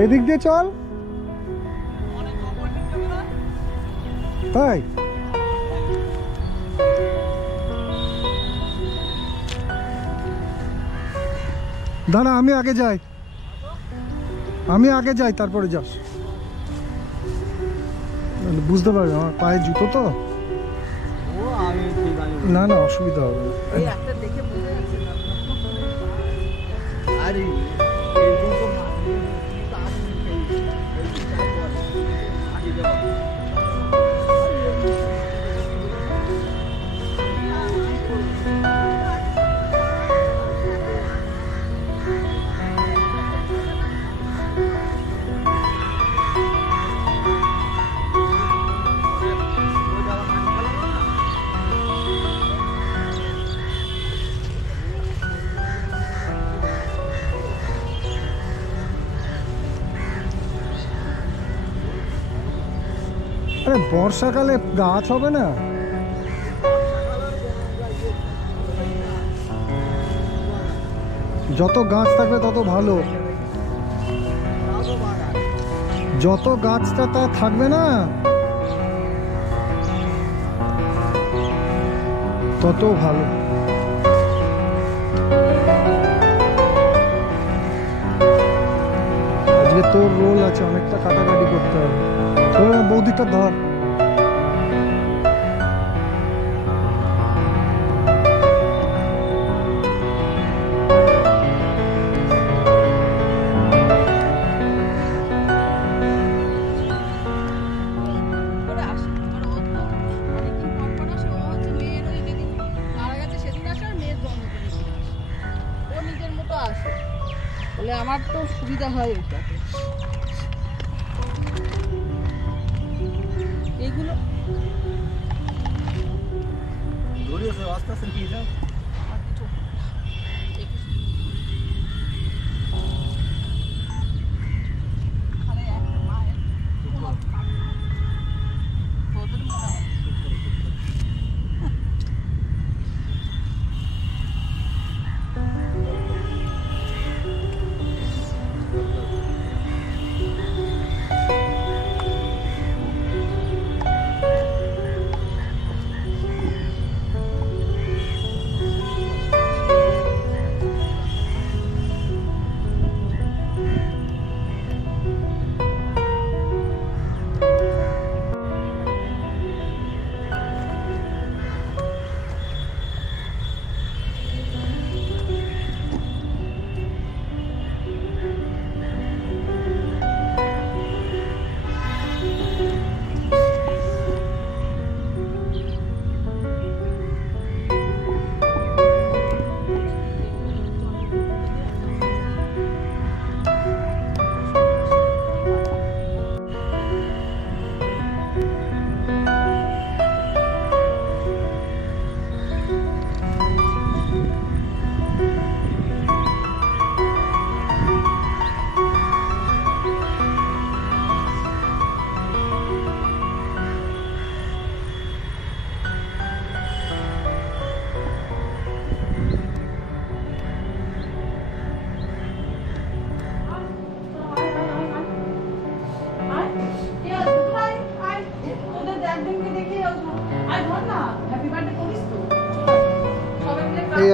এদিক দিয়ে চল। তাই দাঁড়া, আমি আগে যাই তারপরে যাস। বুঝতে পারবে আমার পায়ে জুতো তো। না না, অসুবিধা হবে না। আরে বর্ষাকালে গাছ হবে না? যত গাছ থাকবে তত ভালো। যত গাছটা তা থাকবে না তত ভালো। আজকে তোর রোল আছে, অনেকটা কাটাকাটি করতে হবে। বৌদিটা ধর। আমার তো সুবিধা হয় ওইটাতে। এইগুলো আস্তে আস্তে নিয়ে যাও।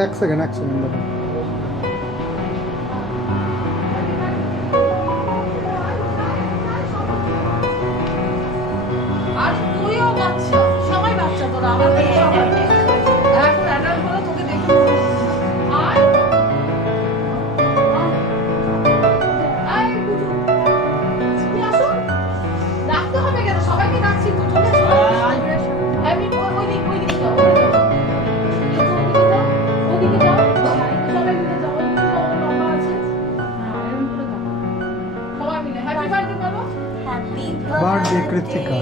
এক সেকেন্ড দেখো। আর তুইও বাচ্চা, সবাই বাচ্চা তোরা। আমার এখন অ্যাডাল্ট হলে তোকে দেখে ডাকতে হবে কেন? সবাইকে ডাকছি তো। চলে বার্থডে কৃতিকা।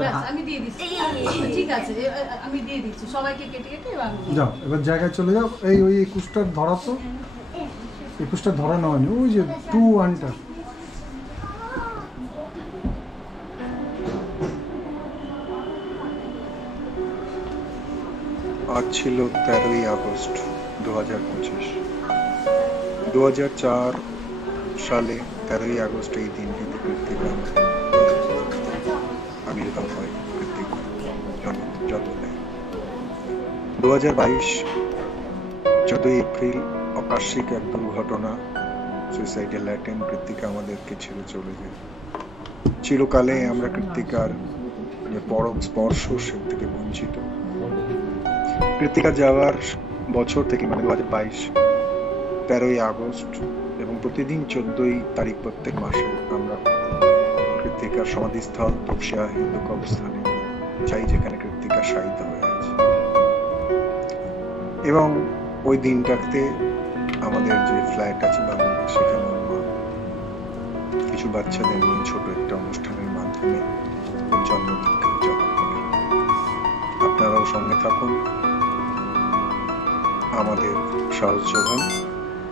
ব্যাস, আমি দিয়ে দিচ্ছি। ঠিক আছে, আমি দিয়ে দিচ্ছি সবাইকে কেটে কেটে। এবার আমি যাও এবার জায়গায় চলে যাও। ওই একুশটার ধরা তো, একুশটা ধরা নেওয়া হয়নি, ওই যে 2-1টা। আজ ছিল 13ই আগস্ট 2025। 2004 সালে 13ই আগস্ট এই দিনটিতে কৃত্তিকা আবির্ভাব হয়, কৃত্তিকা জন্ম নেয়। 2022 14ই এপ্রিল আকাশিক এক দুর্ঘটনা, সুইসাইডাল অ্যাটেম্প, কৃত্তিকা আমাদেরকে ছেড়ে চলে যায়। চিরকালে আমরা কৃত্তিকার যে পরম স্পর্শ সে থেকে বঞ্চিত। কৃত্তিকা যাওয়ার বছর থেকে মানে 2022 13ই আগস্ট এবং প্রতিদিন 14ই তারিখ প্রত্যেক মাসে আমরা কৃত্তিকার সমাধিস্থল তপসিয়া হিন্দু কবরস্থানে যাই, যেখানে কৃত্তিকা শায়িত হয়ে আছে। এবং ওই দিনটাতে আমাদের যে ফ্ল্যাট আছে বাংলাদেশ, সেখানে আমরা কিছু বাচ্চাদের নিয়ে ছোট একটা অনুষ্ঠানের মাধ্যমে জন্মদিনকে উদযাপন করি। আপনারাও সঙ্গে থাকুন, আমাদের সাহস যোগান,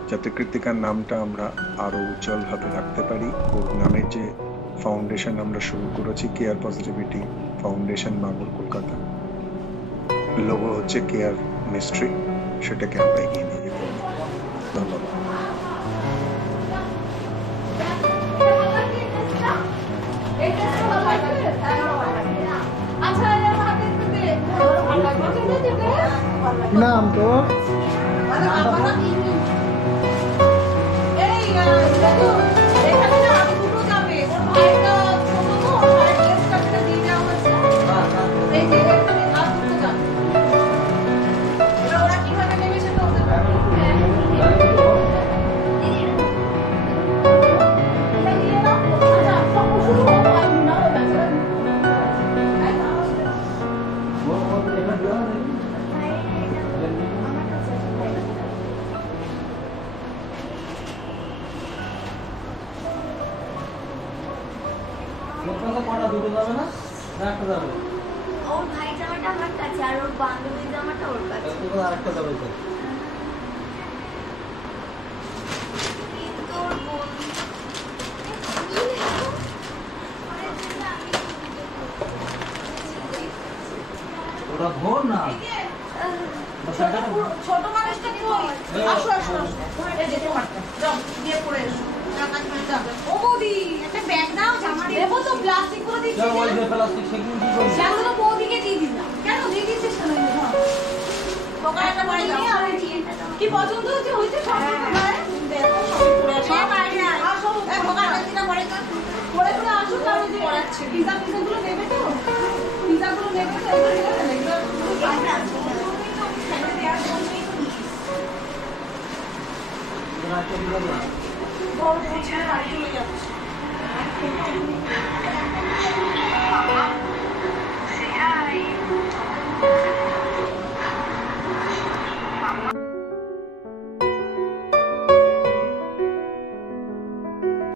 যাতে কৃত্তিকার নামটা আমরা আরো উজ্জ্বলভাবে রাখতে পারি। ওর নামের যে ফাউন্ডেশন আমরা শুরু করেছি, care positivity foundation Bangur, Kolkata, logo হচ্ছে কেয়ার মিস্ট্রি, সেটাকে আমরা এগিয়ে নিয়ে যাব। ধন্যবাদ। আচ্ছা, হাতে একটু দে। কি নাম তো? এই দাদু, এখানে না আরো দুটো যাবে। ওর ভাইটা ছোট তো, ওর ভাইয়ের ড্রেসটা দিয়ে দেওয়া হয়েছে। এই যে এখানে আর দুটো যাবে। এবার ওরা কিভাবে নেবে সেটা ওদের ব্যাপার। ওর ভাই জামাটা আমার কাছে আর ওর বান্ধবীর জামাটা ওর কাছে। কিন্তু ওর বন্ধু ওটা ভোর না ছোট মানুষটা কই? আসো আসো আসো। এই যে তোমারটা। যাও দিয়ে পড়ে এসো। টাকা নিয়ে যাবে। ও বৌদি, একটা ব্যাগ দাও, জামা দেবো তো, প্লাস্টিক করে দিচ্ছি। চল ওই যে প্লাস্টিক সেগুলো কি করব? সেগুলো বৌদিকে দিয়ে দিলাম। কেন দিয়ে দিচ্ছিস কেন? হ্যাঁ। দোকানটা বাড়ি নিয়ে আর কি পছন্দ হচ্ছে হইতে সব ভাই দেখো সব পুরো সব বাইরে আর সব দোকানটা দিনা পরে তো পরে পরে আসুন, তাহলে যে পড়াচ্ছে পিজা গুলো নেবে তো, পিজা গুলো নেবে তো, এগুলো নিয়ে নেবে, এগুলো বাইরে আছে। তোরা চলে যাবে বড় পৌঁছে বাড়ি চলে যাচ্ছে।